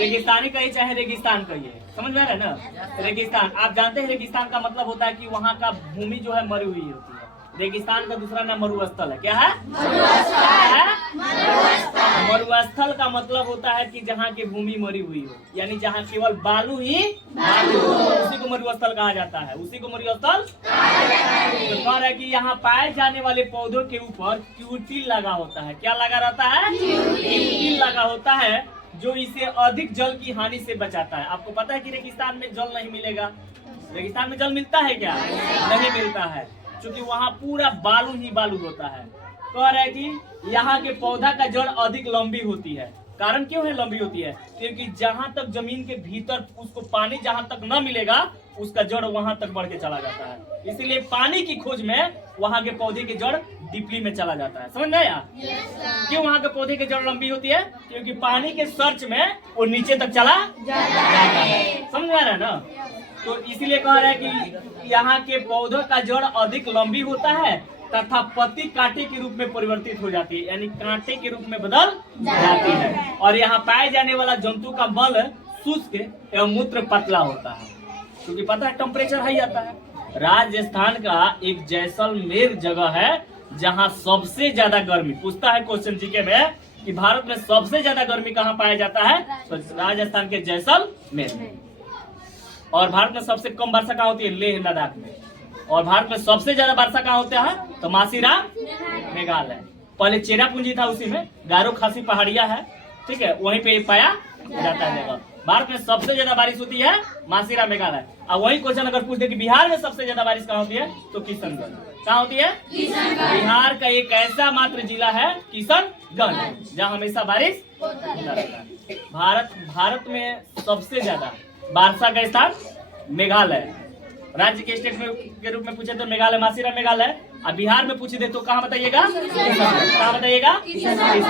रेगिस्तानी कहिए चाहे रेगिस्तान कहिए, समझ में आ रहा है ना। रेगिस्तान आप जानते हैं, रेगिस्तान का मतलब होता है कि वहाँ का भूमि जो है मरी हुई होती है। रेगिस्तान का दूसरा नाम मरुस्थल है। क्या है? मरुस्थल का मतलब होता है कि जहाँ की भूमि मरी हुई हो, यानी जहाँ केवल बालू ही बालू हो, उसी को मरुस्थल कहा जाता है। उसी को मरुस्थल तो कह रहा है कि यहाँ पाए जाने वाले पौधों के ऊपर क्यूटिल लगा होता है। क्या लगा रहता है? क्यूटिल लगा होता है, जो इसे अधिक जल की हानि से बचाता है। आपको पता है कि रेगिस्तान में जल नहीं मिलेगा। रेगिस्तान में जल मिलता है क्या? नहीं मिलता है, क्योंकि वहाँ पूरा बालू ही बालू होता है। कह रहा है कि यहाँ के पौधा का जड़ अधिक लंबी होती है। कारण क्यों है लंबी होती है? क्योंकि जहाँ तक जमीन के भीतर उसको पानी जहाँ तक न मिलेगा, उसका जड़ वहां तक बढ़ के चला जाता है। इसीलिए पानी की खोज में वहाँ के पौधे के जड़ डीपली में चला जाता है। समझ में आया? क्यों वहाँ के पौधे की जड़ लंबी होती है? क्योंकि पानी के सर्च में वो नीचे तक चला जाता है। समझ में आ रहा है ना? तो इसीलिए कह रहा है कि यहाँ के पौधों का जड़ अधिक लंबी होता है तथा पत्ती कांटे के रूप में परिवर्तित हो जाती है, यानी कांटे के रूप में बदल जाती है। और यहाँ पाए जाने वाला जंतु का बल शुष्क एवं मूत्र पतला होता है, क्योंकि पता है टेम्परेचर हाई आता है। राजस्थान का एक जैसलमेर जगह है जहाँ सबसे ज्यादा गर्मी, पूछता है क्वेश्चन जीके में कि भारत में सबसे ज्यादा गर्मी कहाँ पाया जाता है, तो राजस्थान के जैसलमेर में। और भारत में सबसे कम वर्षा कहाँ होती है? लेह लद्दाख में। और भारत में सबसे ज्यादा वर्षा कहाँ होता है? तो मासीराम मेघालय। पहले चेरापूंजी था, उसी में गारो खासी पहाड़िया है, ठीक है, वहीं पे पाया जाता है जगह। भारत में सबसे ज्यादा बारिश होती है मासीराम मेघालय। अब वही क्वेश्चन अगर पूछ दे कि बिहार में सबसे ज्यादा बारिश कहाँ होती है, तो किशनगंज। कहाँ होती है? बिहार का एक ऐसा मात्र जिला है किशनगंज जहाँ हमेशा बारिश होता है। भारत में सबसे ज्यादा वर्षा का स्थान मेघालय। राज्य के स्टेट में के रूप में पूछे तो मेघालय, मासीराम मेघालय। अब बिहार में पूछ दे तो कहाँ बताइएगा? कहाँ बताइएगा? किशनगंज।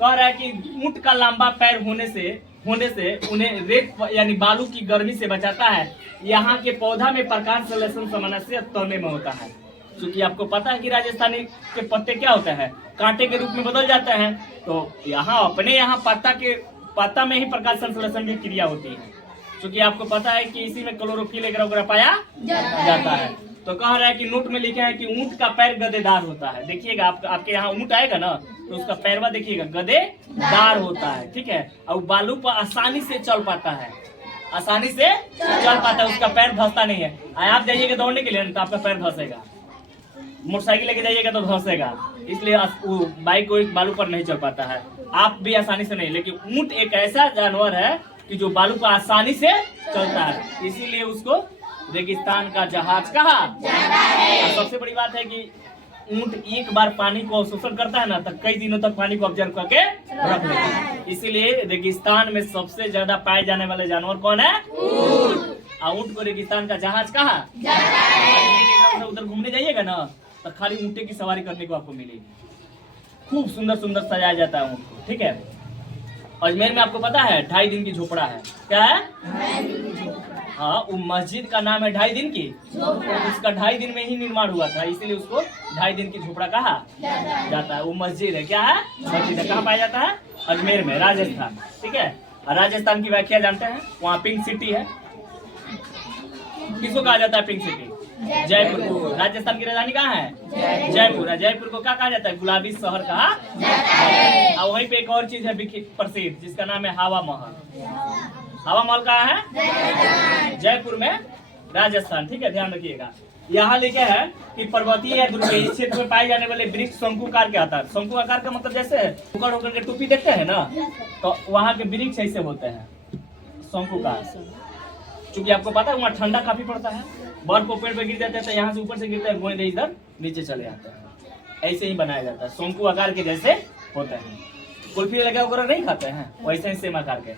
कह रहा है कि ऊंट का लंबा पैर होने से उन्हें रेत यानी बालू की गर्मी से बचाता है। यहाँ के पौधा में प्रकाश संश्लेषण सामान्य तौर में होता है, क्योंकि आपको पता है कि राजस्थानी के पत्ते क्या होते हैं? कांटे के रूप में बदल जाते हैं। तो यहाँ अपने यहाँ पत्ता में ही प्रकाश संश्लेषण की क्रिया होती है, क्योंकि आपको पता है कि इसी में क्लोरोफिल वगैरह पाया जाता है। तो कह रहा है कि नोट में लिखा है कि ऊंट का पैर गदेदार होता है। देखिएगा आपके यहाँ ऊंट आएगा ना, तो उसका पैरवा देखिएगा गदेदार होता है, ठीक है। और बालू पर आसानी से चल पाता है, आसानी से चल पाता है, उसका पैर धंसता नहीं है। आप जाइएगा दौड़ने के लिए तो आपका पैर धंसेगा, मोटरसाइकिल लेके जाइएगा तो धंसेगा, इसलिए बाइक को बालू पर नहीं चल पाता है। आप भी आसानी से नहीं, लेकिन ऊंट एक ऐसा जानवर है कि जो बालू पर आसानी से चलता है, इसीलिए उसको रेगिस्तान का जहाज कहा जाता है। सबसे बड़ी बात है कि ऊंट एक बार पानी को अवशोषण करता है ना, तो कई दिनों तक पानी को ऑब्जर्व करके रख लेता है। इसीलिए रेगिस्तान में सबसे ज्यादा पाए जाने वाले जानवर कौन है? ऊंट को रेगिस्तान का जहाज कहा जाता है। उधर घूमने जाइएगा ना, तो खाली ऊँटे की सवारी करने को आपको मिलेगी। खूब सुंदर सुंदर सजाया जाता है ऊँट को, ठीक है। अजमेर में आपको पता है 2.5 दिन की झोपड़ा है। क्या है? हाँ, वो मस्जिद का नाम है 2.5 दिन की, तो उसका 2.5 दिन में ही निर्माण हुआ था, इसीलिए उसको 2.5 दिन की झोपड़ा कहा जाता है। वो मस्जिद है। क्या है? मस्जिद है। कहाँ पाया जाता है? अजमेर में, राजस्थान, ठीक है। राजस्थान की व्याख्या जानते हैं, वहाँ पिंक सिटी है। किसको कहा जाता है पिंक सिटी? जयपुर को। राजस्थान की राजधानी कहाँ है? जयपुर है। जयपुर को क्या कहा जाता है? गुलाबी शहर कहा जाता है। और वहीं पे एक और चीज है प्रसिद्ध, जिसका नाम है हवा महल। हवा महल कहाँ है? जयपुर में, राजस्थान, ठीक है, ध्यान रखिएगा। यहाँ लिखा है कि पर्वतीय या ध्रुवीय क्षेत्र में पाए जाने वाले वृक्ष शंकुकार के आता है। शंकु आकार का मतलब जैसे उकड़ होकर के टोपी देखते हैं ना, तो वहाँ के वृक्ष ऐसे होते हैं, शंकुकार। क्योंकि आपको पता है वहाँ ठंडा काफी पड़ता है, बर्फ को पेड़ पे गिर जाता है, तो यहाँ से ऊपर से गिरता है, गोंदे इधर नीचे चले आते हैं। ऐसे ही बनाया जाता है, शंकु आकार के जैसे होते हैं। कुल्फी लगा वगैरह नहीं खाते हैं, वैसे ही सेम आकार के।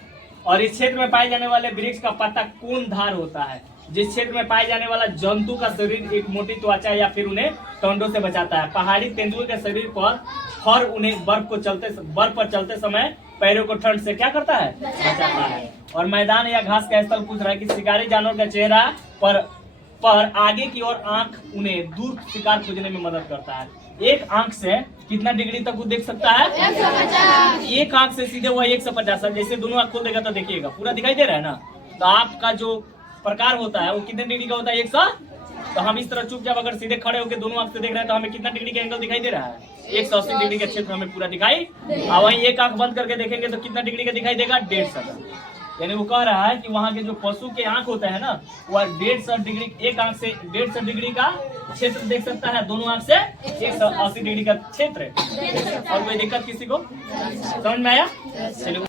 और इस क्षेत्र में पाए जाने वाले वृक्ष का पत्ता कोनधार होता है। जिस क्षेत्र में पाए जाने वाला जंतु का शरीर एक मोटी त्वचा या फिर उन्हें ठंडों से बचाता है। पहाड़ी तेंदुए के शरीर पर फर उन्हें बर्फ पर चलते समय पैरों को ठंड से क्या करता है? बचाता है। और मैदान या घास का स्थल पूछ रहा है कि शिकारी जानवर का चेहरा पर आगे की ओर आंख उन्हें दूर शिकार खोजने में मदद करता है। एक आंख से कितना डिग्री तक वो देख सकता है? 150। एक आंख से सीधे हुआ 150। जैसे दोनों आंख खोल देगा तो देखिएगा पूरा दिखाई दे रहा है ना। तो आपका जो प्रकार होता है वो कितने डिग्री का होता है? 100। तो हम इस तरह चुपचाप अगर सीधे खड़े होकर दोनों आंख से देख रहे हैं तो हमें कितना डिग्री का एंगल दिखाई दे रहा है? 180 डिग्री का क्षेत्र हमें पूरा दिखाई। और वहीं एक आंख बंद करके देखेंगे तो कितना डिग्री का दिखाई देगा? 150। यानी वो कह रहा है कि वहाँ के जो पशु के आंख होता है ना वह 150 डिग्री, एक आंख से 150 डिग्री का क्षेत्र देख सकता है, दोनों आंख से 180 डिग्री का क्षेत्र। और कोई दिक्कत किसी को? समझ में आया? चलिए।